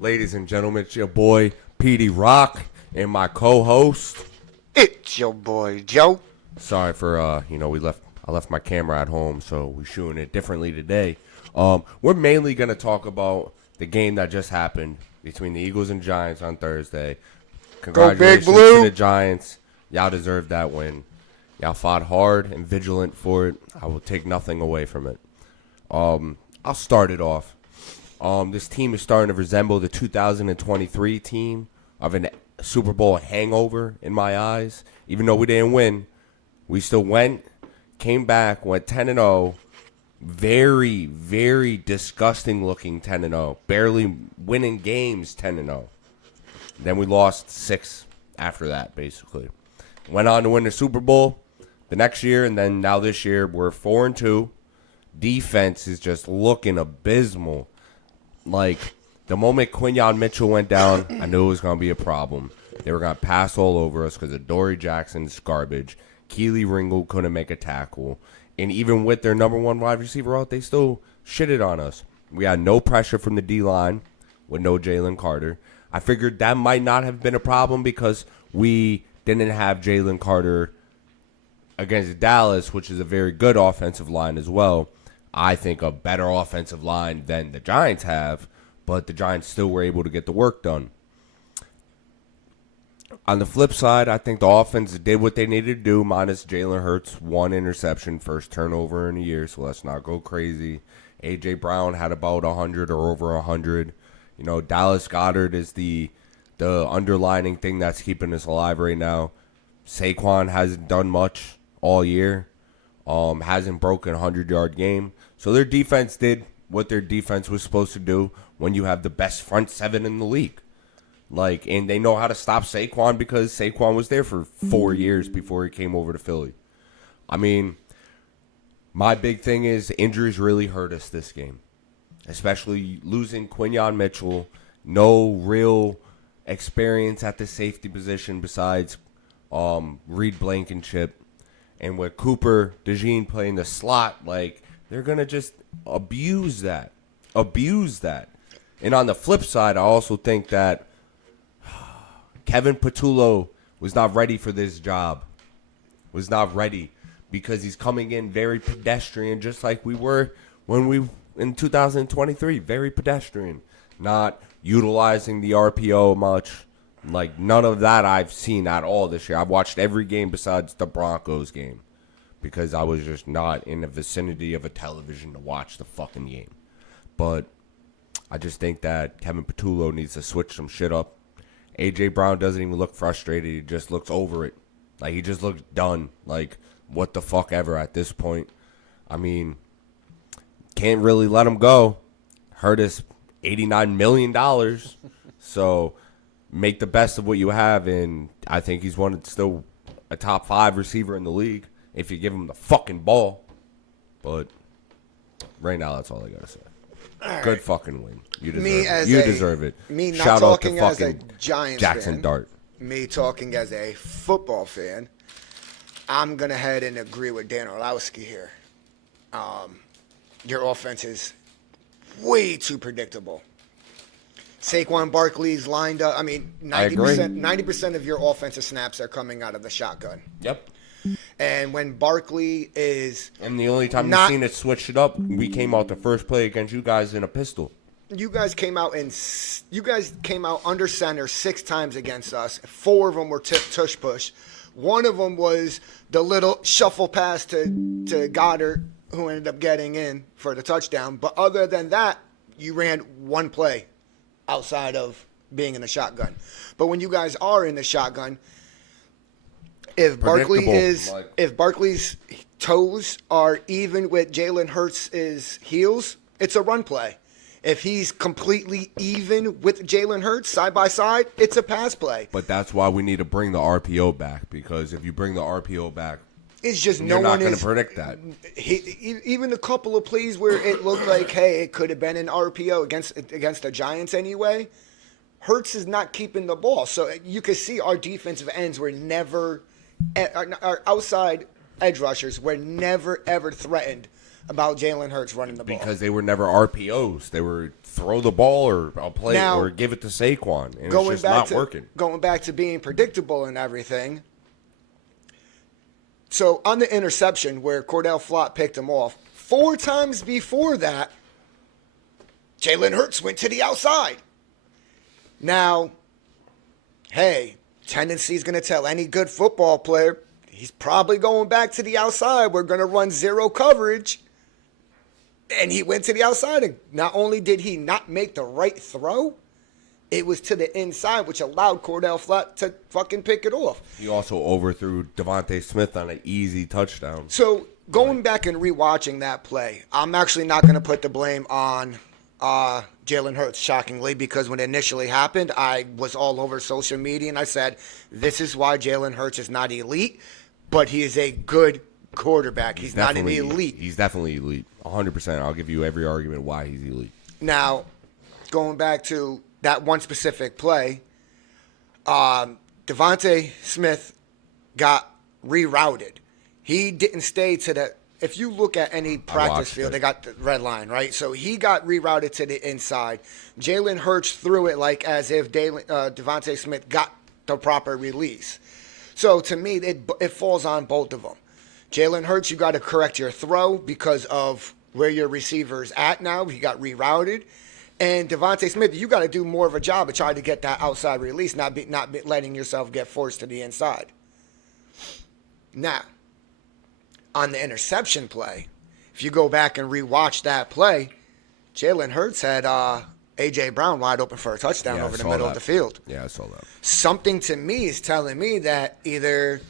Ladies and gentlemen, it's your boy PD Rock and my co-host. It's your boy Joe. Sorry for I left my camera at home, so we're shooting it differently today. We're mainly gonna talk about the game that just happened between the Eagles and Giants on Thursday. Congratulations Big Blue. to the Giants. Y'all deserved that win. Y'all fought hard and vigilant for it. I will take nothing away from it. I'll start it off. This team is starting to resemble the 2023 team of a Super Bowl hangover in my eyes. Even though we didn't win, we still came back, went 10-0. Very, very disgusting looking 10-0. Barely winning games 10-0. Then we lost 6 after that, basically. Went on to win the Super Bowl the next year, and then now this year we're 4-2. Defense is just looking abysmal. Like, the moment Quinyon Mitchell went down, I knew it was going to be a problem. They were going to pass all over us because of Dory Jackson's garbage. Keely Ringo couldn't make a tackle. And even with their number one wide receiver out, they still shitted on us. We had no pressure from the D-line with no Jalen Carter. I figured that might not have been a problem because we didn't have Jalen Carter against Dallas, which is a very good offensive line as well. I think a better offensive line than the Giants have, but the Giants still were able to get the work done. On the flip side, I think the offense did what they needed to do, minus Jalen Hurts, 1 interception, first turnover in a year, so let's not go crazy. A.J. Brown had about 100 or over 100. You know, Dallas Goedert is the underlining thing that's keeping us alive right now. Saquon hasn't done much all year. Hasn't broken a 100-yard game. So their defense did what their defense was supposed to do when you have the best front 7 in the league. And they know how to stop Saquon because Saquon was there for 4 years before he came over to Philly. I mean, my big thing is injuries really hurt us this game. Especially losing Quinyon Mitchell. No real experience at the safety position besides Reed Blankenship. And with Cooper DeJean playing the slot, they're going to just abuse that. And on the flip side, I also think that Kevin Patullo was not ready for this job. Was not ready because he's coming in very pedestrian, just like we were when we in 2023. Very pedestrian. Not utilizing the RPO much. None of that I've seen at all this year. I've watched every game besides the Broncos game because I was just not in the vicinity of a television to watch the fucking game. But I just think that Kevin Patullo needs to switch some shit up. A.J. Brown doesn't even look frustrated. He just looks over it. He just looks done. What the fuck ever at this point. I mean, can't really let him go. Hurt us $89 million. So make the best of what you have, and I think he's still a top 5 receiver in the league if you give him the fucking ball. But right now, that's all I gotta say. Good fucking win. You deserve it. Me not Shout out to talking as a fucking Giants Jackson fan, Dart. me talking as a football fan, I'm going to head and agree with Dan Orlowski here. Your offense is way too predictable. Saquon Barkley's lined up. I mean, 90% of your offensive snaps are coming out of the shotgun. Yep. And when Barkley is... And the only time you've seen it switch it up, we came out the first play against you guys in a pistol. You guys came out under center 6 times against us. 4 of them were tush push. One of them was the little shuffle pass to Goddard, who ended up getting in for the touchdown. But other than that, you ran one play outside of being in the shotgun. But when you guys are in the shotgun, if Barkley's toes are even with Jalen Hurts' heels, it's a run play. If he's completely even with Jalen Hurts side by side, it's a pass play. But that's why we need to bring the RPO back, because if you bring the RPO back, it's just you're not going to predict that. Even a couple of plays where it looked like, hey, it could have been an RPO against the Giants anyway. Hurts is not keeping the ball. So you can see our defensive ends were never, our outside edge rushers were never, ever threatened about Jalen Hurts running the ball. Because they were never RPOs. They were throw the ball or I'll play Now, or give it to Saquon. And it's just not working. Going back to being predictable and everything. So on the interception where Cordell Flott picked him off, 4 times before that, Jalen Hurts went to the outside. Now, hey, tendency is going to tell any good football player, he's probably going back to the outside. We're going to run zero coverage. And he went to the outside. And not only did he not make the right throw, it was to the inside, which allowed Cordell Flott to fucking pick it off. He also overthrew Devontae Smith on an easy touchdown. So going back and rewatching that play, I'm actually not going to put the blame on Jalen Hurts, shockingly, because when it initially happened, I was all over social media and I said, this is why Jalen Hurts is not elite, but he is a good quarterback. He's not an elite. He's definitely elite. 100%. I'll give you every argument why he's elite. Now, going back to that one specific play, Devontae Smith got rerouted. He didn't stay to the – if you look at any practice field, they got the red line, right? So he got rerouted to the inside. Jalen Hurts threw it like as if Devontae Smith got the proper release. So to me, it falls on both of them. Jalen Hurts, you got to correct your throw because of where your receiver's at now. He got rerouted. And Devontae Smith, you got to do more of a job of trying to get that outside release, not letting yourself get forced to the inside. Now, on the interception play, if you go back and rewatch that play, Jalen Hurts had A.J. Brown wide open for a touchdown over the middle of the field. Yeah, I saw that. Something to me is telling me that either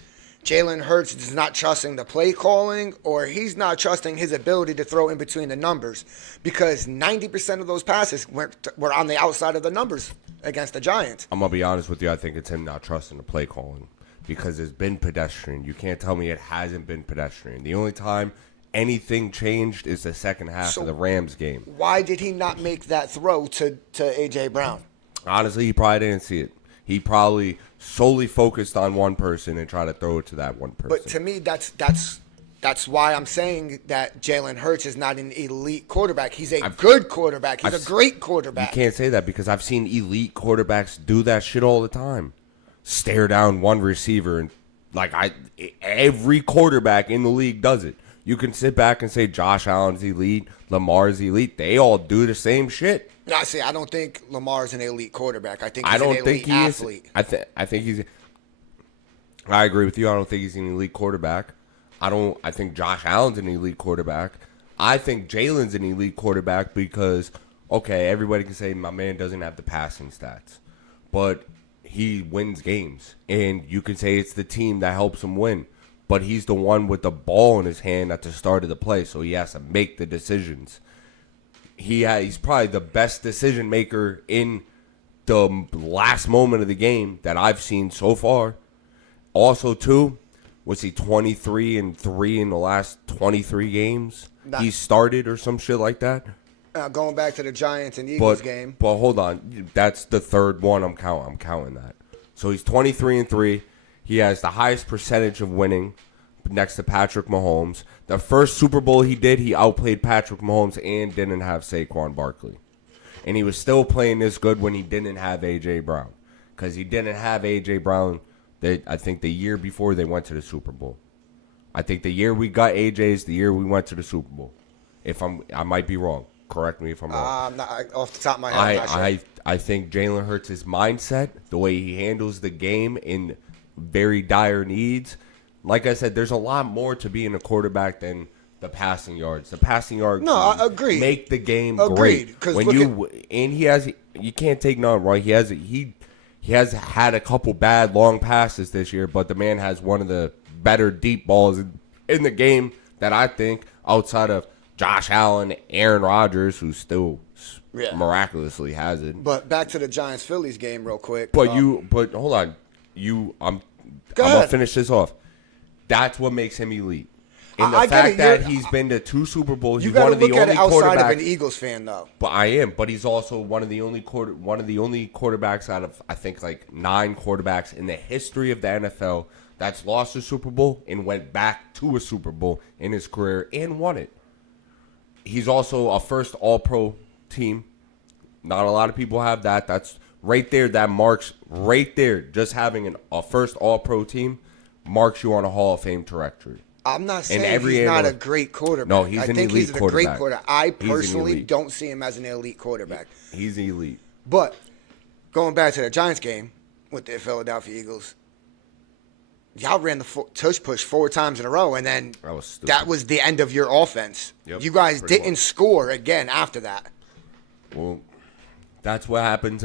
Jalen Hurts is not trusting the play calling or he's not trusting his ability to throw in between the numbers, because 90% of those passes were on the outside of the numbers against the Giants. I'm going to be honest with you. I think it's him not trusting the play calling because it's been pedestrian. You can't tell me it hasn't been pedestrian. The only time anything changed is the second half of the Rams game. Why did he not make that throw to A.J. Brown? Honestly, he probably didn't see it. He probably solely focused on one person and tried to throw it to that one person. But to me, that's why I'm saying that Jalen Hurts is not an elite quarterback. He's a good quarterback. He's a great quarterback. You can't say that because I've seen elite quarterbacks do that shit all the time. Stare down one receiver and every quarterback in the league does it. You can sit back and say Josh Allen's elite, Lamar's elite. They all do the same shit. No, see, I don't think Lamar's an elite quarterback. I think he's an elite athlete. I think he's. I agree with you. I don't think he's an elite quarterback. I think Josh Allen's an elite quarterback. I think Jalen's an elite quarterback because, okay, everybody can say my man doesn't have the passing stats, but he wins games, and you can say it's the team that helps him win. But he's the one with the ball in his hand at the start of the play, so he has to make the decisions. He's probably the best decision maker in the last moment of the game that I've seen so far. Also, too, was he 23-3 in the last 23 games he started or some shit like that? Going back to the Giants and Eagles game. But hold on, that's the third one I'm counting that. So he's 23-3. He has the highest percentage of winning next to Patrick Mahomes. The first Super Bowl he did, he outplayed Patrick Mahomes and didn't have Saquon Barkley. And he was still playing this good when he didn't have A.J. Brown. Because he didn't have A.J. Brown, I think, the year before they went to the Super Bowl. I think the year we got A.J. is the year we went to the Super Bowl. I might be wrong. Correct me if I'm wrong. Off the top of my head, I'm not sure. I think Jalen Hurts' mindset, the way he handles the game in very dire needs. Like I said, there's a lot more to being a quarterback than the passing yards. The passing yards, I agree, make the game great. When you can't take none, right? He has had a couple bad long passes this year, but the man has one of the better deep balls in the game that I think outside of Josh Allen, Aaron Rodgers, who still miraculously has it. But back to the Giants-Phillies game real quick. But hold on. I'm going to finish this off. That's what makes him elite. And the I get fact it. that You're- he's been to 2 Super Bowls, You he's got one to of the look at only it outside of an quarterbacks. Eagles fan, though. But I am. But he's also one of the only quarterbacks out of I think like 9 quarterbacks in the history of the NFL that's lost a Super Bowl and went back to a Super Bowl in his career and won it. He's also a first All-Pro team. Not a lot of people have that. That's right there. That marks right there. Just having a first All-Pro team marks you on a Hall of Fame trajectory. I'm not saying every he's not a analyst- great quarterback. No, he's I an think elite he's a great quarterback. quarterback. I He's an personally elite. don't see him as an elite quarterback. He's elite. But going back to the Giants game with the Philadelphia Eagles, y'all ran the tush push 4 times in a row, and then That was stupid. that was the end of your offense. Yep, You guys pretty didn't much. score again after that. Well, that's what happens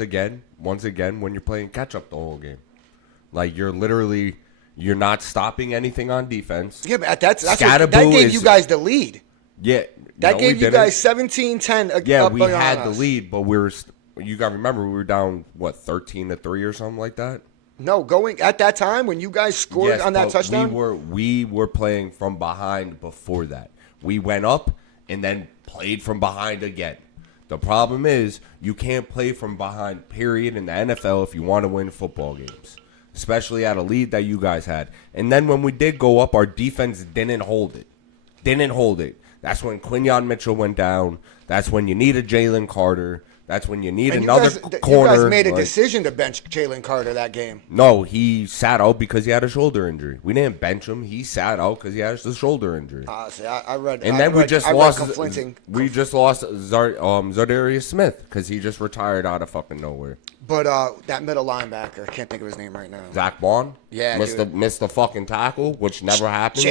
once again, when you're playing catch up the whole game. Like you're not stopping anything on defense. Yeah, but that Scatterboo gave is- you guys the lead. Yeah, That no, gave we you didn't. guys 17-10. Yeah, up we on had the us. lead, but you got to remember we were down 13-3 or something like that. No, going at that time when you guys scored Yes, on that but touchdown. We were playing from behind before that. We went up and then played from behind again. The problem is you can't play from behind, period, in the NFL if you want to win football games, especially at a lead that you guys had. And then when we did go up, our defense didn't hold it. That's when Quinyon Mitchell went down. That's when you need a Jalen Carter. That's when you need And another corner. You guys made a like- decision to bench Jalen Carter that game. No, he sat out because he had a shoulder injury. We didn't bench him. He sat out because he had a shoulder injury. See, I read. And I then we read- just I read lost. conflicting. We just lost Zardarius Smith because he just retired out of fucking nowhere. But that middle linebacker, I can't think of his name right now. Zach Bond, Yeah, missed the fucking tackle, which never happened.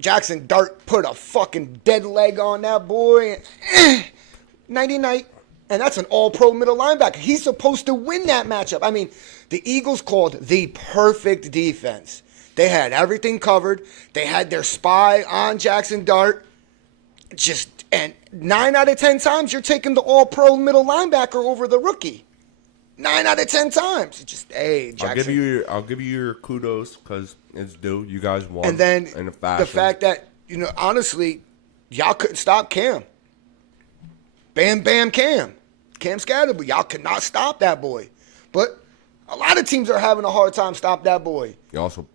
Jackson Dart put a fucking dead leg on that boy. Nighty night. And that's an all-pro middle linebacker. He's supposed to win that matchup. I mean, the Eagles called the perfect defense. They had everything covered. They had their spy on Jackson Dart. And 9 out of 10 times, you're taking the all-pro middle linebacker over the rookie. 9 out of 10 times. It's just, hey, Jackson. I'll give you your kudos because it's due. You guys won. And then in a the fashion. fact that, honestly, y'all couldn't stop Cam. Bam, bam, Cam. Cam Scatterby. Y'all could not stop that boy. But a lot of teams are having a hard time stop that boy. You also,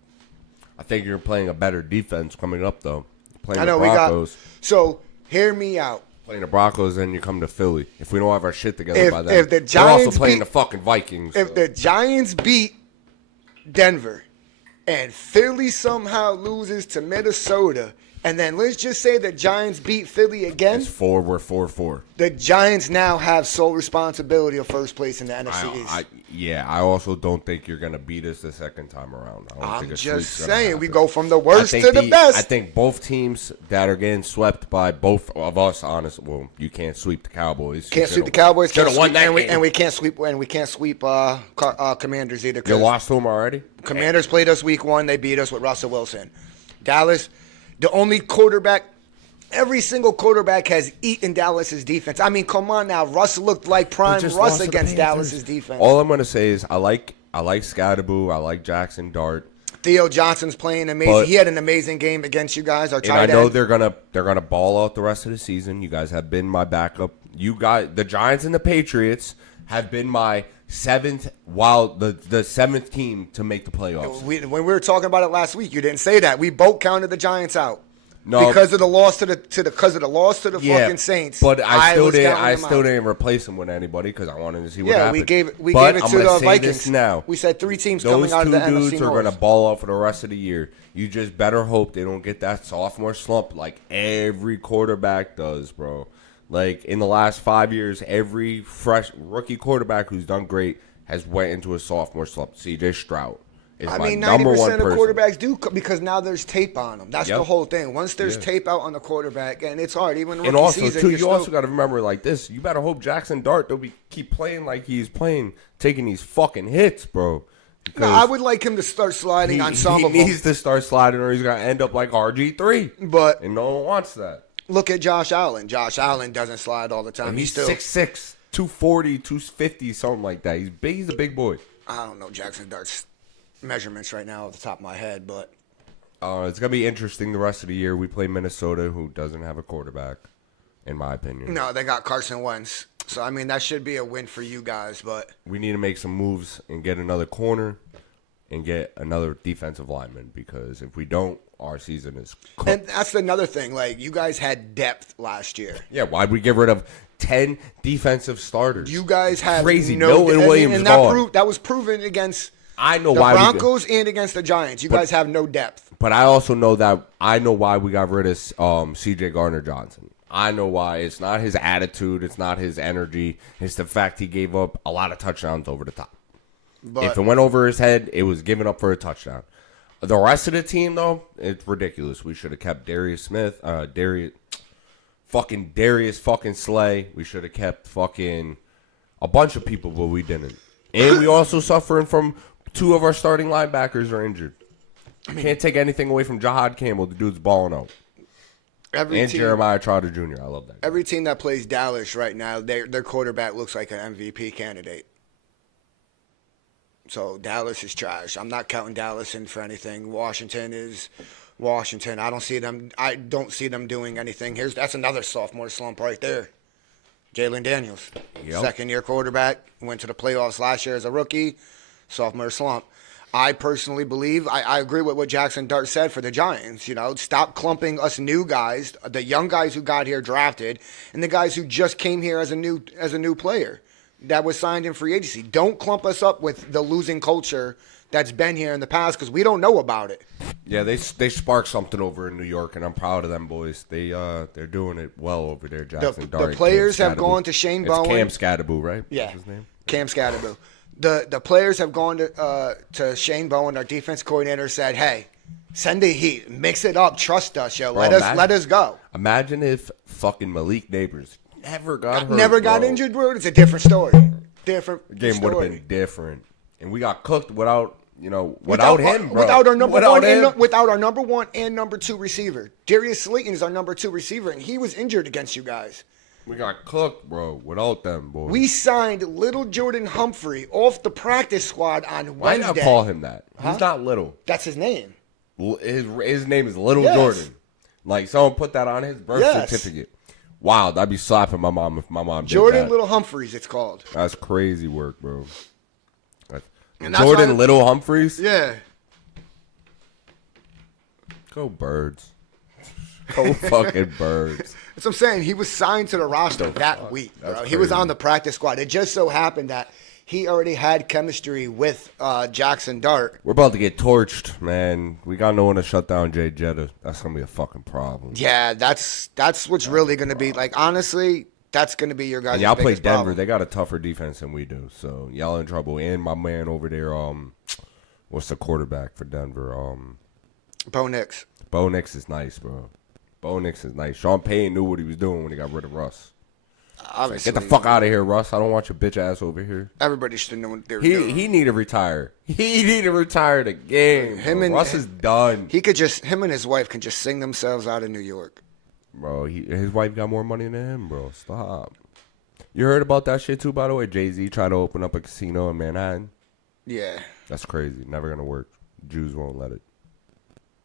I think you're playing a better defense coming up though. Playing I know the Broncos. So, hear me out. Playing the Broncos, then you come to Philly. If we don't have our shit together by then, if the they're Giants also playing beat- the fucking Vikings. If so. the Giants beat Denver and Philly somehow loses to Minnesota, and then let's just say the Giants beat Philly again, It's 4, we're 4-4. the Giants now have sole responsibility of first place in the NFC East. I also don't think you're gonna beat us the second time around. I don't I'm think a just sweep's gonna saying, we happen. go from the I worst think to the best. I think both teams that are getting swept by both of us, honestly, well, you can't sweep the Cowboys. Can't sweep the Cowboys. Can't Should've won sweep, that and, game. we can't sweep Commanders either. You 'Cause lost to them already. Commanders played us week 1. They beat us with Russell Wilson. Dallas, the only quarterback. Every single quarterback has eaten Dallas's defense. I mean, come on now. Russ looked like prime Just Russ lost to the against Panthers. Dallas's defense. All I'm gonna say is I like Scatterboo. I like Jackson Dart. Theo Johnson's playing amazing. But- He had an amazing game against you guys. Our And I tight know end. they're gonna ball out the rest of the season. You guys have been my backup. You guys, the Giants and the Patriots have been my seventh, while the seventh team to make the playoffs. When we were talking about it last week, you didn't say that. We both counted the Giants out. No. because of the loss to the fucking Saints. But I still was didn't. counting I them still out. didn't replace him with anybody because I wanted to see what Yeah, happened. we gave it But to I'm gonna the say Vikings. this now. We said 3 teams Those coming out of two the NFC dudes are North. going to ball out for the rest of the year. You just better hope they don't get that sophomore slump like every quarterback does, bro. Like in the last 5 years, every fresh rookie quarterback who's done great has went into a sophomore slump. C.J. Stroud is I my mean, number 90% one of person. quarterbacks do because now there's tape on them. That's Yep. the whole thing. Once there's Yeah. tape out on the quarterback, and it's hard, even rookie And also, season, too, you're you also still- got to remember like this. You better hope Jackson Dart don't keep playing like he's playing, taking these fucking hits, bro. No, Because I would like him to start sliding on some he of them. needs to start sliding or he's going to end up like RG3. But And no one wants that. look at Josh Allen. Josh Allen doesn't slide all the time. And he's still 6'6", 240, 250, something like that. He's big. He's a big boy. I don't know Jackson Dart's measurements right now off the top of my head, but It's gonna be interesting the rest of the year. We play Minnesota, who doesn't have a quarterback, in my opinion. No, they got Carson Wentz. So, I mean, that should be a win for you guys. But We need to make some moves and get another corner and get another defensive lineman, because if we don't, our season is cooked. and that's another thing. Like, you guys had depth last year. Yeah, why'd we get rid of 10 defensive starters? You guys have Crazy. no Milton and- Williams and gone. that was proven against I know the why Broncos and against the Giants. You guys have no depth. But I also know that I know why we got rid of C.J. Gardner-Johnson. I know why. It's not his attitude. It's not his energy. It's the fact he gave up a lot of touchdowns over the top. But If it went over his head, it was given up for a touchdown. The rest of the team, though, it's ridiculous. We should have kept Darius fucking Slay. We should have kept fucking a bunch of people, but we didn't. And we also suffering from 2 of our starting linebackers are injured. Can't take anything away from Jahad Campbell. The dude's balling out. every And team, Jeremiah Trotter Jr. I love that guy. every team that plays Dallas right now, their quarterback looks like an MVP candidate. So Dallas is trash. I'm not counting Dallas in for anything. Washington is Washington. I don't see them doing anything. That's another sophomore slump right there. Jalen Daniels, Yep. second-year quarterback, went to the playoffs last year as a rookie, sophomore slump. I personally believe I agree with what Jackson Dart said for the Giants. Stop clumping us new guys, the young guys who got here drafted, and the guys who just came here as a new player that was signed in free agency. Don't clump us up with the losing culture that's been here in the past, because we don't know about it. Yeah, they sparked something over in New York, and I'm proud of them boys. They're doing it well over there. Jackson Dart. The players Cam have Scadaboo. gone to Shane It's Bowen. Cam Scadaboo, right? Yeah, That's his name? Cam Scadaboo. The players have gone to Shane Bowen, our defense coordinator, said, "Hey, send the heat, mix it up, trust us, yo. Bro, Let us go." Imagine if fucking Malik Neighbors never got hurt. Never got bro. injured, bro. It's a different story. Different The game would have story. been different, and we got cooked without him, bro. Without our number Without one, him. without our number 1 and number 2 receiver. Darius Slayton is our number 2 receiver, and he was injured against you guys. We got cooked, bro. Without them, boy. We signed little Jordan Humphrey off the practice squad on Why Wednesday. not call him that? He's not little. That's his name. His name is Little Yes. Jordan. Like, someone put that on his birth Yes. certificate. Wow, I'd be slapping my mom if my mom did Jordan that. Little Humphreys, it's called. That's crazy work, bro. And that's Jordan why- Little Humphreys? Yeah. Go Birds. Go fucking Birds. That's what I'm saying. He was signed to the roster that week, bro. That's He was crazy. on the practice squad. It just so happened that he already had chemistry with Jackson Dart. We're about to get torched, man. We got no one to shut down Jay Jetta. That's going to be a fucking problem. Yeah, that's what's really going to be. Like, honestly, that's going to be your guys' And y'all play biggest Denver. problem. They got a tougher defense than we do. So y'all in trouble. And my man over there, what's the quarterback for Denver? Bo Nix. Bo Nix is nice, bro. Bo Nix is nice. Sean Payton knew what he was doing when he got rid of Russ. Obviously, Get the fuck out of here, Russ. I don't want your bitch ass over here. Everybody should know what they were doing. He need to retire. He need to retire the game. Him bro. and- Russ is done, Him and his wife can just sing themselves out of New York. bro. His wife got more money than him, bro. Stop. You heard about that shit too, by the way? Jay-Z tried to open up a casino in Manhattan. Yeah. That's crazy. Never gonna work. Jews won't let it.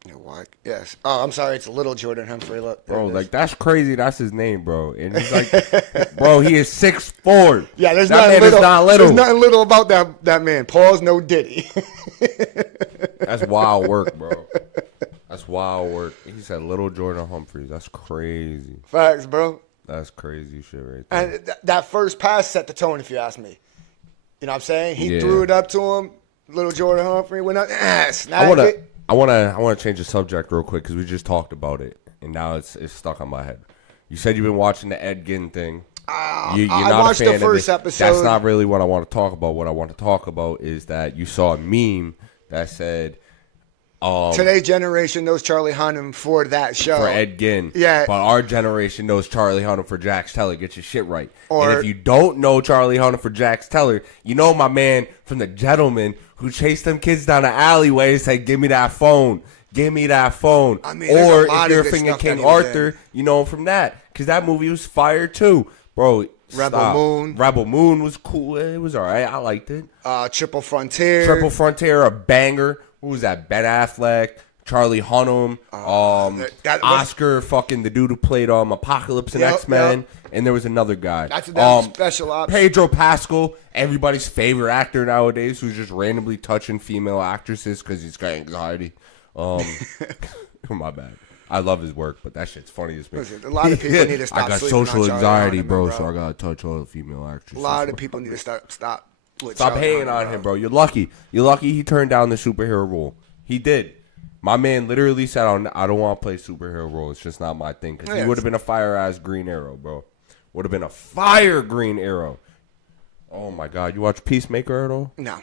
You know why? Yes. Oh, I'm sorry. It's Little Jordan Humphrey. Look, there Bro, it is. like, that's crazy. That's his name, bro. And he's like, bro, he is 6'4". Yeah, there's that nothing man little. is not little. There's nothing little about that man. Pause. No Diddy. That's wild work, bro. That's wild work. He said Little Jordan Humphreys. That's crazy. Facts, bro. That's crazy shit right there. And that first pass set the tone, if you ask me. You know what I'm saying? He Yeah. threw it up to him. Little Jordan Humphrey went up. I Snag wanna, it. I wanna change the subject real quick because we just talked about it, and now it's stuck on my head. You said you've been watching the Ed Gein thing. You're I not watched a the fan first of it. episode. That's not really what I want to talk about. What I want to talk about is that you saw a meme that said Today's generation knows Charlie Hunnam for that show. for Ed Gein. Yeah. But our generation knows Charlie Hunnam for Jax Teller. Get your shit right. Or- and if you don't know Charlie Hunnam for Jax Teller, you know my man from The Gentleman who chased them kids down the alleyway and said, "Give me that phone. Give me that phone." I mean, there's or a lot if you're of good thinking stuff that King he was Arthur, in. you know him from that. Because that movie was fire too. Bro, Rebel stop. Moon. Rebel Moon was cool. It was all right. I liked it. Triple Frontier. Triple Frontier, a banger. Who was that? Ben Affleck, Charlie Hunnam, that was- Oscar, fucking the dude who played Apocalypse in Yep, X-Men, yep. and there was another guy. That's a special ops. Pedro Pascal, everybody's favorite actor nowadays, who's just randomly touching female actresses because he's got anxiety. My bad. I love his work, but that shit's funny as me. Listen, a lot of people need to stop. I got sleeping social on Charlie anxiety, Hunnam, bro, so I gotta touch all the female actresses. A lot of people need to stop. With Stop Charlie hating Hunnam, on him, bro. You're lucky. You're lucky he turned down the superhero role. He did. My man literally said, I don't want to play superhero role. It's just not my thing. Because he would have been a fire-ass Green Arrow, bro. Would have been a fire Green Arrow. Oh, my God. You watch Peacemaker at all? No.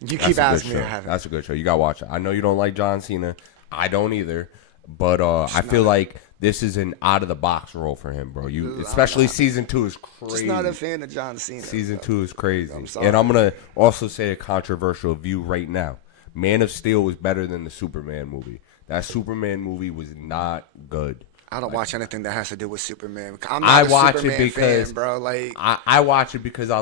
You keep asking me. I haven't. That's a good show. You got to watch it. I know you don't like John Cena. I don't either. But I feel like this is an out-of-the-box role for him, bro. Especially season 2 is crazy. Just not a fan of John Cena. Season 2 is crazy. I'm sorry. And I'm going to also say a controversial view right now. Man of Steel was better than the Superman movie. That Superman movie was not good. I don't watch anything that has to do with Superman. I'm not a Superman fan, bro. Like I watch it because I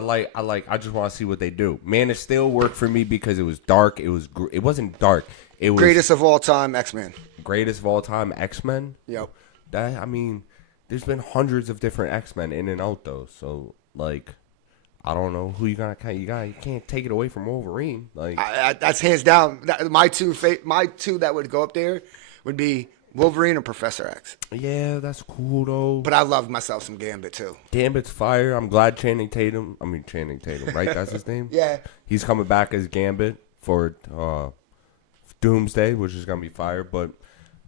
just want to see what they do. Man of Steel worked for me because it was dark. It wasn't dark. It was greatest of all time, X-Men. Greatest of all time, X-Men. Yep. There's been hundreds of different X-Men in and out though. So like, I don't know who you can't take it away from Wolverine. Like that's hands down. My two that would go up there would be Wolverine and Professor X. Yeah, that's cool though. But I love myself some Gambit too. Gambit's fire. I'm glad Channing Tatum, right? That's his name? Yeah. He's coming back as Gambit for Doomsday, which is going to be fire. But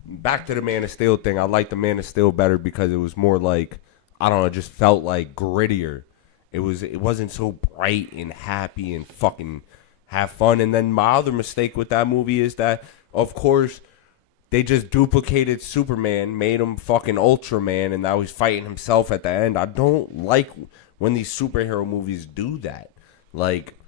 back to the Man of Steel thing. I like the Man of Steel better because it was more like, I don't know, it just felt like grittier. It wasn't so bright and happy and fucking have fun. And then my other mistake with that movie is that, of course, they just duplicated Superman, made him fucking Ultraman, and now he's fighting himself at the end. I don't like when these superhero movies do that. Like,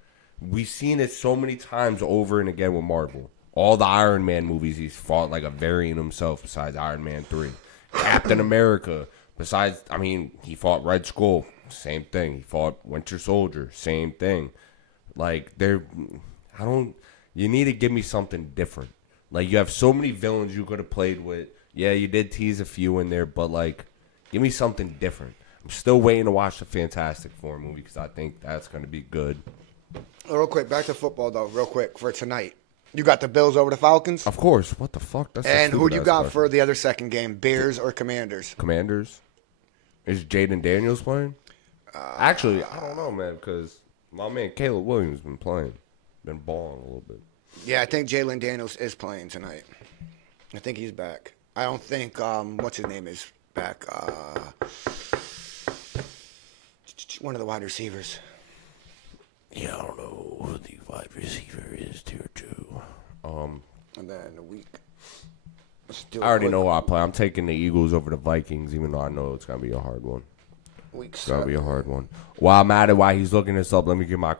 we've seen it so many times over and again with Marvel. All the Iron Man movies, he's fought like a variant himself besides Iron Man 3. Captain America, he fought Red Skull, same thing. He fought Winter Soldier, same thing. Like, you need to give me something different. Like, you have so many villains you could have played with. Yeah, you did tease a few in there, but, like, give me something different. I'm still waiting to watch the Fantastic Four movie because I think that's going to be good. Real quick, back to football, though, real quick, for tonight. You got the Bills over the Falcons? Of course. What the fuck? And who do you got for the other second game, Bears or Commanders? Commanders? Is Jaden Daniels playing? Actually, I don't know, man, because my man Caleb Williams been playing. Been balling a little bit. Yeah, I think Jalen Daniels is playing tonight. I think he's back. I don't think, what's his name is back. One of the wide receivers. Yeah, I don't know who the wide receiver is, tier 2. And then a week. I already know who I play. I'm taking the Eagles over the Vikings, even though I know it's going to be a hard one. It's going to be a hard one. While I'm at it, while he's looking this up, let me give my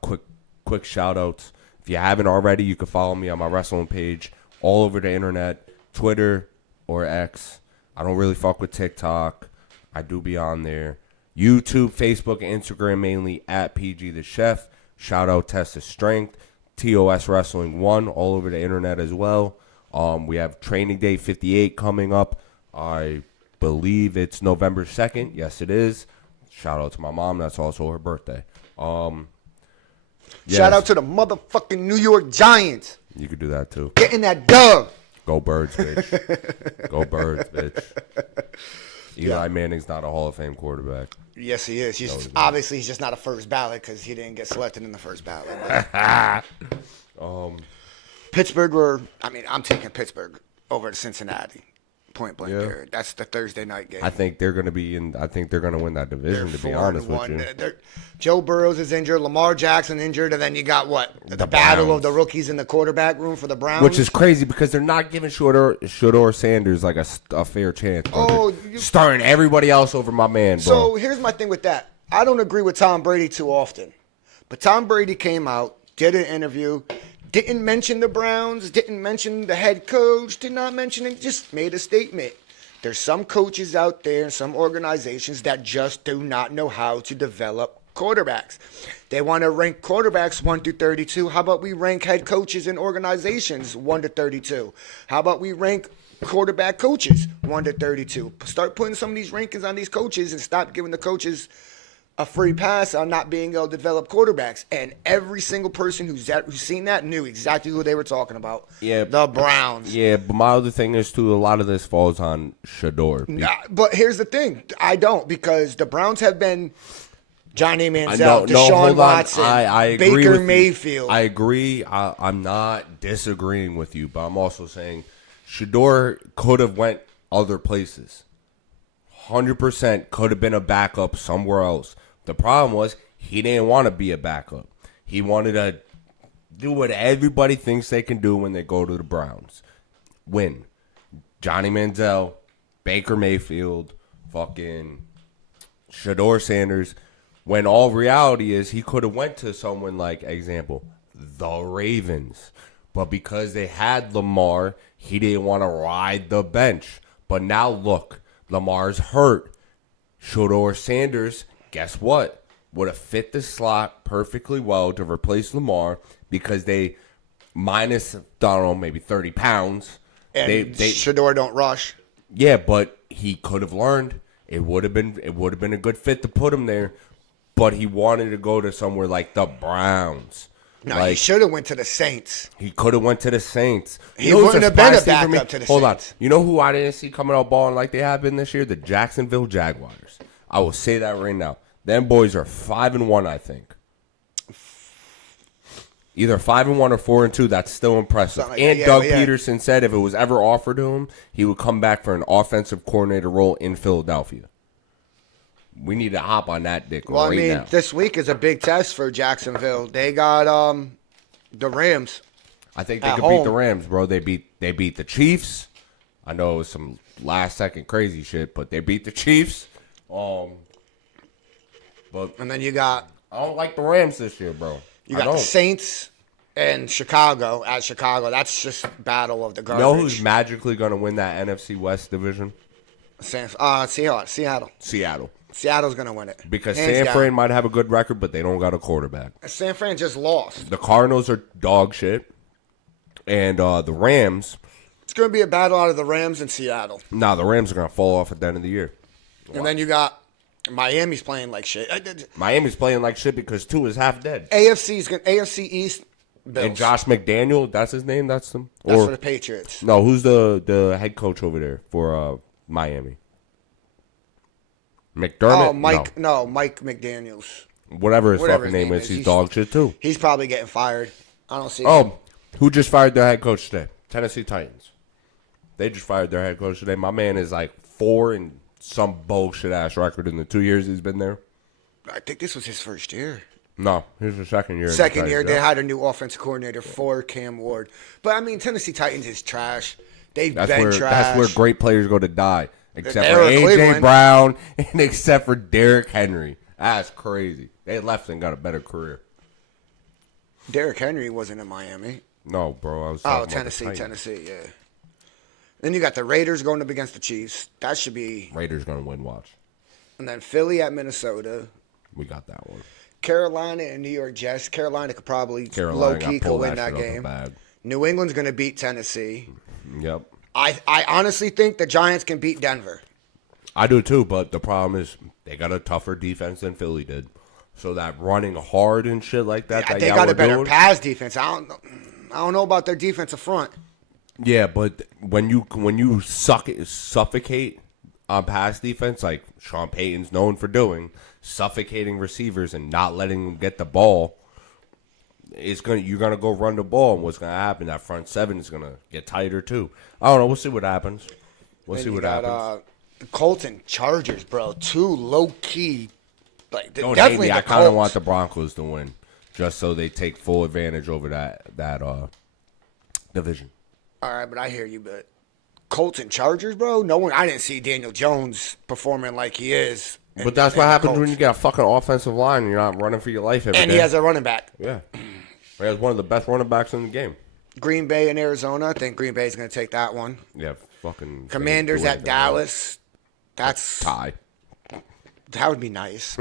quick shout-outs. If you haven't already, you can follow me on my wrestling page all over the internet, Twitter or X. I don't really fuck with TikTok. I do be on there. YouTube, Facebook, and Instagram mainly at PG the Chef. Shout out Test of Strength. TOS Wrestling 1 all over the internet as well. We have Training Day 58 coming up. I believe it's November 2nd. Yes, it is. Shout out to my mom. That's also her birthday. Shout out to the motherfucking New York Giants. You could do that too. Getting that dub. Go Birds, bitch. Go Birds, bitch. Eli Manning's not a Hall of Fame quarterback. Yes, he is. He's just not a first ballot because he didn't get selected in the first ballot. Pittsburgh I'm taking Pittsburgh over to Cincinnati. Point blank period. That's the Thursday night game. I think they're going to win that division, to be honest with you. Joe Burrows is injured, Lamar Jackson injured, and then you got what? The battle of the rookies in the quarterback room for the Browns. Which is crazy because they're not giving Shedeur Sanders like a fair chance. Starting everybody else over my man, bro. So here's my thing with that. I don't agree with Tom Brady too often. But Tom Brady came out, did an interview, didn't mention the Browns, didn't mention the head coach, did not mention it, just made a statement. There's some coaches out there, some organizations that just do not know how to develop quarterbacks. They want to rank quarterbacks 1 through 32. How about we rank head coaches and organizations 1 to 32? How about we rank quarterback coaches 1 to 32? Start putting some of these rankings on these coaches and stop giving the coaches a free pass on not being able to develop quarterbacks. And every single person who's seen that knew exactly who they were talking about. Yeah. The Browns. Yeah, but my other thing is, too, a lot of this falls on Shador. But here's the thing. I don't, because the Browns have been Johnny Manziel, Deshaun Watson, I agree Baker with you. Mayfield. I agree. I'm not disagreeing with you, but I'm also saying Shador could have went other places. 100% could have been a backup somewhere else. The problem was he didn't want to be a backup. He wanted to do what everybody thinks they can do when they go to the Browns. Win. Johnny Manziel, Baker Mayfield, fucking Shador Sanders. When all reality is he could have went to someone like, example, the Ravens. But because they had Lamar, he didn't want to ride the bench. But now look, Lamar's hurt. Shador Sanders, guess what? Would have fit the slot perfectly well to replace Lamar because they minus, I don't know, maybe 30 pounds. And Shador don't rush. Yeah, but he could have learned. It would have been a good fit to put him there. But he wanted to go to somewhere like the Browns. No, he should have went to the Saints. He could have went to the Saints. He wouldn't have been a backup to the Saints. Hold on. You know who I didn't see coming out balling like they have been this year? The Jacksonville Jaguars. I will say that right now. Them boys are 5-1, I think. Either 5-1 or 4-2. That's still impressive. Like and that. Doug Yeah. Peterson said if it was ever offered to him, he would come back for an offensive coordinator role in Philadelphia. We need to hop on that dick Well, right I mean, now. this week is a big test for Jacksonville. They got the Rams. I think they at could beat the home. Rams, bro. They beat the Chiefs. I know it was some last second crazy shit, but they beat the Chiefs. But And then you got I don't like the Rams this year, bro. you I got the don't. Saints and Chicago at Chicago. That's just battle of the You garbage. know who's magically going to win that NFC West division? Seattle. Seattle. Seattle's gonna win it Because Hands San down. Fran might have a good record, but they don't got a quarterback. San Fran just lost. The Cardinals are dog shit. And the Rams, It's gonna be a battle out of the Rams and Seattle. the Rams are going to fall off at the end of the year. And then you got Miami's playing like shit. Miami's playing like shit because Tua is half dead. AFC East. Bills. And Josh McDaniel, that's his name? That's them? That's for the Patriots. No, who's the head coach over there for Miami? McDermott? Oh, Mike. No, Mike McDaniels. Whatever his Whatever fucking his name name is, is. he's dog shit too. He's probably getting fired. I don't see. him. Oh, who just fired their head coach today? Tennessee Titans. They just fired their head coach today. My man is like 4 and some bullshit ass record in the 2 years he's been there. I think this was his first year. No, here's the second year. in the Second year, Titans, they yeah. had a new offensive coordinator for Cam Ward. But I mean, Tennessee Titans is trash. They've That's been where trash. that's where great players go to die. Except They for were AJ Cleveland. Brown and except for Derrick Henry. That's crazy. They left and got a better career. Derrick Henry wasn't in Miami. No, bro. I was Oh, talking about the Tennessee, Titans. yeah. Then you got the Raiders going up against the Chiefs. That should be. Raiders gonna win. Watch. And then Philly at Minnesota. We got that one. Carolina and New York Jets. Carolina could probably Carolina low-key got pulled could win that that shit out the game. bag. New England's going to beat Tennessee. Yep. I honestly think the Giants can beat Denver. I do too, but the problem is they got a tougher defense than Philly did. So that running hard and shit like that. Yeah, that they y'all got were a better doing, pass defense. I don't know about their defensive front. Yeah, but when you suffocate on pass defense, like Sean Payton's known for doing, suffocating receivers and not letting them get the ball, you're gonna go run the ball, and what's gonna happen? That front seven is gonna get tighter too. I don't know. We'll see what happens. We'll And see you what got, happens. Colts and Chargers, bro. Two low key. Like Don't hate definitely me. the I kind of Colts. want the Broncos to win, just so they take full advantage over that division. All right, but I hear you. But Colts and Chargers, bro. I didn't see Daniel Jones performing like he is. But that's what happens when Colts. you get a fucking offensive line and you're not running for your life every day. And he has a running back. Yeah. He has one of the best running backs in the game. Green Bay and Arizona. I think Green Bay is going to take that one. Yeah, fucking. Commanders do at anything Dallas. That's else. Tie. that would be nice.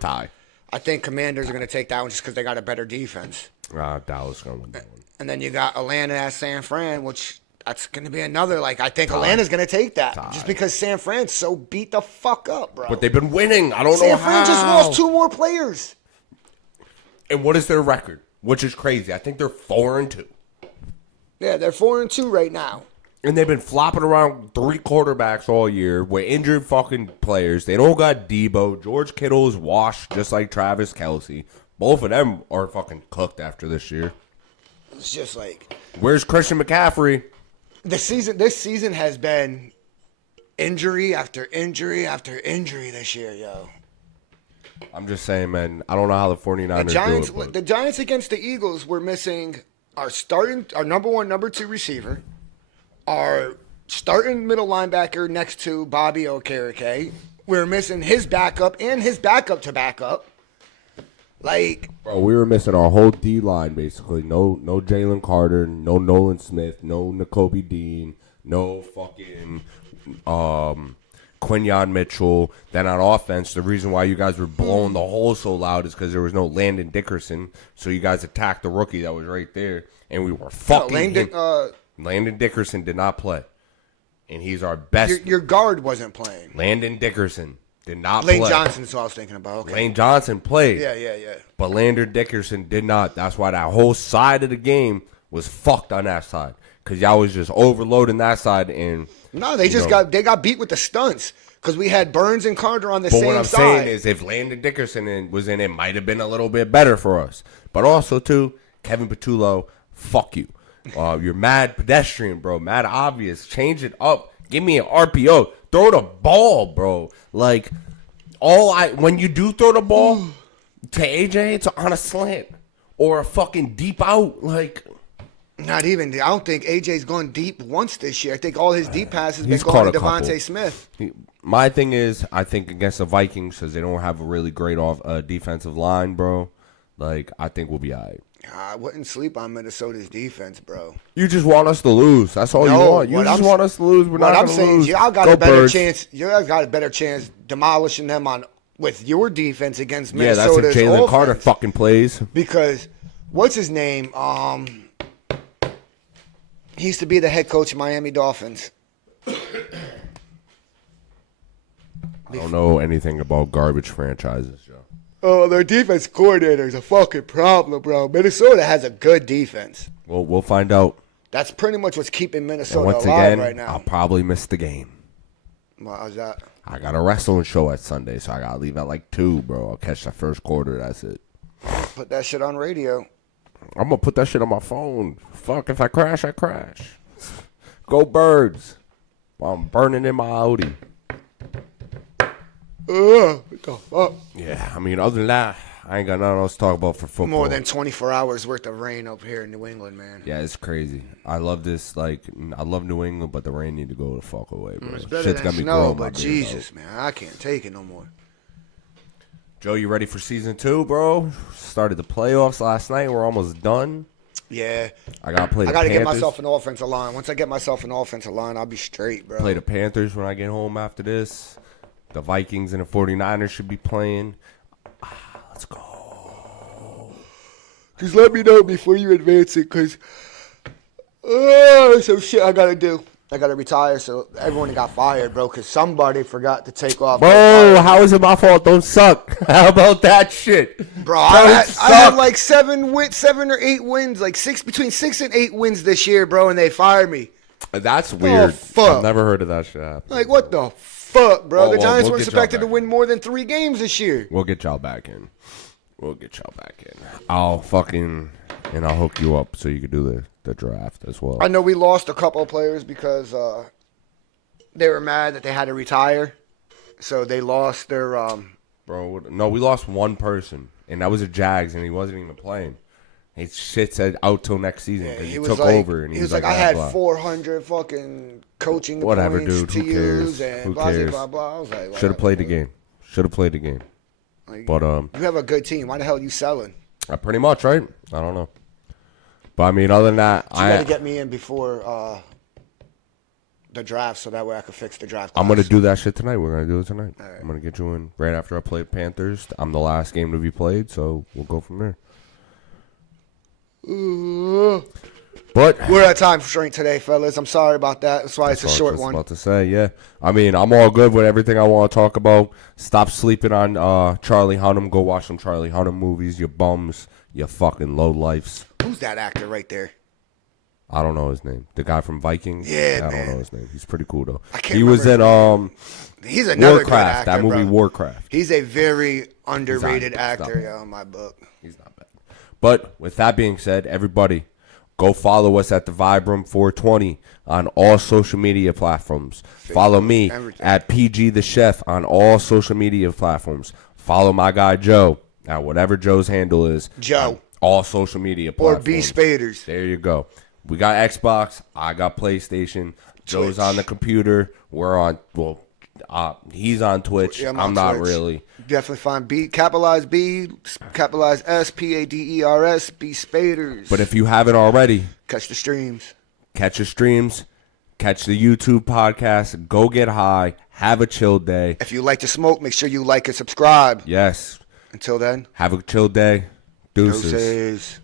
Tie. I think Commanders are going to take that one just because they got a better defense. Dallas going to win that one. And then you got Atlanta at San Fran, which that's going to be another. Like, I think Atlanta's going to take that just because San Fran's so beat the fuck up, bro. But they've been winning. I don't know San how. Fran just lost 2 more players. And what is their record? Which is crazy. I think they're 4-2. Yeah, they're 4-2 right now. And they've been flopping around 3 quarterbacks all year with injured fucking players. They don't got Debo. George Kittle is washed just like Travis Kelce. Both of them are fucking cooked after this year. It's just like Where's Christian McCaffrey? this season has been injury after injury after injury this year, yo. I'm just saying, man. I don't know how the 49ers do it. The Giants against the Eagles were missing our number 1, number 2 receiver, our starting middle linebacker next to Bobby Okereke. We're missing his backup and his backup to backup. Like, Bro, we were missing our whole D line basically. No Jalen Carter, no Nolan Smith, no Nakobe Dean, no fucking Quinyon Mitchell. Then on offense, the reason why you guys were blowing the hole so loud is because there was no Landon Dickerson. So you guys attacked the rookie that was right there, and we were fucking him. Landon Dickerson did not play, and he's our best. Your guard wasn't playing. Landon Dickerson did not play. Lane Johnson is what I was thinking about. Okay. Lane Johnson played. Yeah. But Landon Dickerson did not. That's why that whole side of the game was fucked on that side. Because y'all was just overloading that side. And no, they got beat with the stunts. Because we had Burns and Carter on the same side. But what I'm saying is if Landon Dickerson was in, it might have been a little bit better for us. But also, too, Kevin Patullo, fuck you. You're mad pedestrian, bro. Mad obvious. Change it up. Give me an RPO. Throw the ball, bro. Like, when you do throw the ball to AJ, it's on a slant or a fucking deep out. Like, not even. I don't think AJ's gone deep once this year. I think all his deep passes been going to Devontae Smith. My thing is, I think against the Vikings, because they don't have a really great defensive line, bro. Like, I think we'll be all right. I wouldn't sleep on Minnesota's defense, bro. You just want us to lose. That's all you want. You just want us to lose. We're not going to lose. What I'm saying is y'all got a better chance. You guys got a better chance demolishing them with your defense against Minnesota's offense. Yeah, that's if Jalen Carter fucking plays. Because, what's his name? He used to be the head coach of Miami Dolphins. I don't know anything about garbage franchises, Joe. Oh, their defense coordinator is a fucking problem, bro. Minnesota has a good defense. Well, we'll find out. That's pretty much what's keeping Minnesota once alive again, right now. I'll probably miss the game. How's that? I got a wrestling show at Sunday, so I got to leave at like 2, bro. I'll catch the first quarter. That's it. Put that shit on radio. I'm going to put that shit on my phone. Fuck, if I crash, I crash. Go Birds. I'm burning in my Audi. What the fuck? Yeah, I mean, other than that, I ain't got nothing else to talk about for football. More than 24 hours worth of rain up here in New England, man. Yeah, it's crazy. I love this. Like, I love New England, but the rain need to go the fuck away, bro. It's better Shit's than got me snow, growing, but Jesus, man, I can't take it no more. Joe, you ready for season 2, bro? Started the playoffs last night. We're almost done. Yeah. I got to play the I got to get Panthers. myself an offensive line. Once I get myself an offensive line, I'll be straight, bro. Play the Panthers when I get home after this. The Vikings and the 49ers should be playing. Let's go. Just let me know before you advance it, because some shit I got to do. I got to retire, so everyone got fired, bro, because somebody forgot to take off. Bro, how is it my fault? Don't suck. How about that shit? Bro, I had like 7 or 8 wins, like between 6 and 8 wins this year, bro, and they fired me. That's weird. Fuck. I've never heard of that shit happen. Like, what the fuck, bro? Oh, The Giants weren't get expected to y'all win more than 3 games this year. We'll get y'all back in. I'll hook you up so you can do the draft as well. I know we lost a couple of players because they were mad that they had to retire, so they lost their. Bro, no, we lost one person, and that was a Jags, and he wasn't even playing. His shit said out till next season because he took over, and he was like, I had 400 fucking coaching whatever, points dude. to Who cares? use and Who blah, cares? blah, blah. I was like, should have played the game. Like, But you have a good team. Why the hell are you selling? pretty much, right? I don't know. But I mean, other than that, You got to get me in before the draft so that way I could fix the draft. I'm gonna class. do that shit tonight. We're gonna do it tonight. All right. I'm gonna get you in right after I play Panthers. I'm the last game to be played, so we'll go from there. But We're at time constraint today, fellas. I'm sorry about that. That's why it's a that's short what I was one. about to say, yeah. I mean, I'm all good with everything I want to talk about. Stop sleeping on Charlie Hunnam. Go watch some Charlie Hunnam movies. You bums. You fucking low lifes. Who's that actor right there? I don't know his name. The guy from Vikings. Yeah, I don't man. know his name. He's pretty cool though. I can't He was in remember He's another good Warcraft. actor, That movie bro. Warcraft. He's a very underrated He's not actor, bad. yo, in my book. He's not bad. But with that being said, everybody, go follow us at the Vibram 420 on all social media platforms. Follow me everything. at PG the Chef on all social media platforms. Follow my guy Joe at whatever Joe's handle is. Joe. on all social media Or platforms. B. Spaders. There you go. We got Xbox. I got PlayStation. Joe's Twitch. on the computer. We're on. Well, he's on Twitch. Yeah, I'm on not Twitch. really. Definitely find B, capitalized B, capitalized S, Paders, B Spaders. But if you haven't already, Catch the streams. catch the streams, catch the YouTube podcast. Go get high. Have a chill day. If you like to smoke, make sure you like and subscribe. Yes. Until then, Have a chill day. Deuces. doses.